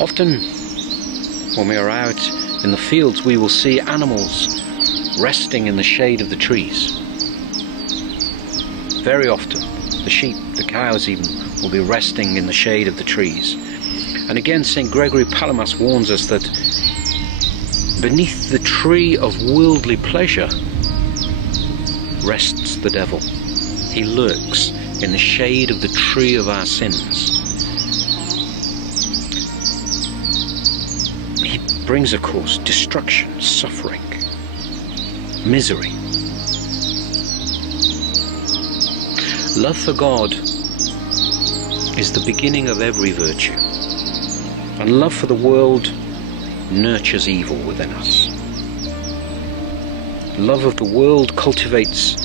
Often when we are out in the fields, we will see animals resting in the shade of the trees. Very often, the sheep, the cows even, will be resting in the shade of the trees. And again, St. Gregory Palamas warns us that beneath the tree of worldly pleasure rests the devil. He lurks in the shade of the tree of our sins. He brings, of course, destruction, suffering, misery. Love for God is the beginning of every virtue, and love for the world nurtures evil within us. Love of the world cultivates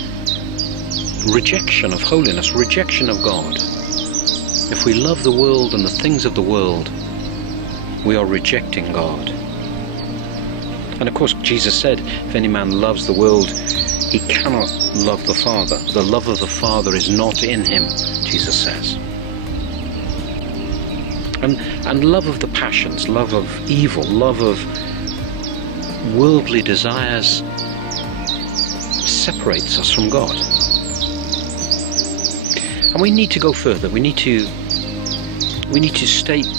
rejection of holiness, rejection of God. If we love the world and the things of the world, we are rejecting God. And of course, Jesus said, if any man loves the world, he cannot love the Father. The love of the Father is not in him, Jesus says. And love of the passions, love of evil, love of worldly desires separates us from God. And we need to go further. We need to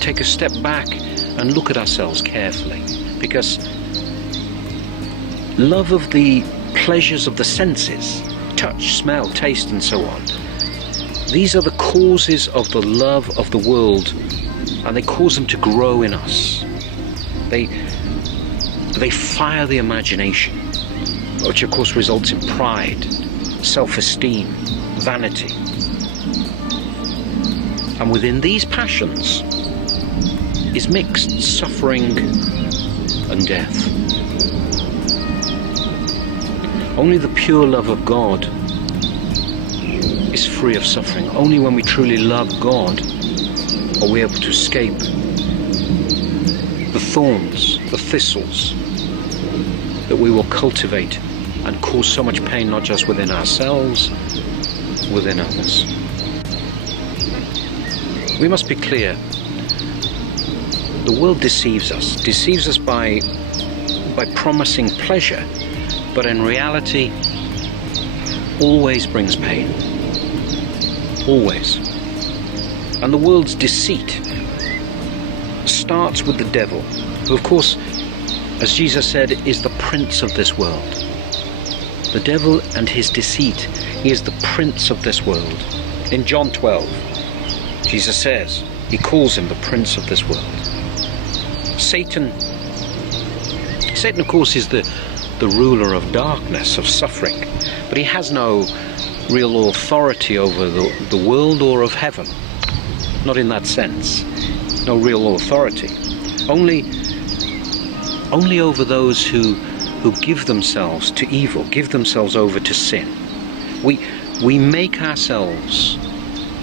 take a step back and look at ourselves carefully, because love of the pleasures of the senses, touch, smell, taste, and so on, these are the causes of the love of the world, and they cause them to grow in us. They fire the imagination, which of course results in pride, self-esteem, vanity. And within these passions is mixed suffering and death. Only the pure love of God is free of suffering. Only when we truly love God are we able to escape the thorns, the thistles that we will cultivate and cause so much pain, not just within ourselves, within others. We must be clear. The world deceives us by promising pleasure, but in reality always brings pain. Always. And the world's deceit starts with the devil, who of course, as Jesus said, is the prince of this world. The devil and his deceit, he is the prince of this world. In John 12, Jesus says, he calls him the prince of this world. Satan of course is the ruler of darkness, of suffering, but he has no real authority over the world or of heaven. Not in that sense. No real authority. Only over those who give themselves to evil, give themselves over to sin. We make ourselves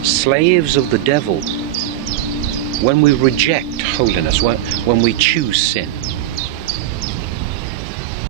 slaves of the devil when we reject holiness, when we choose sin.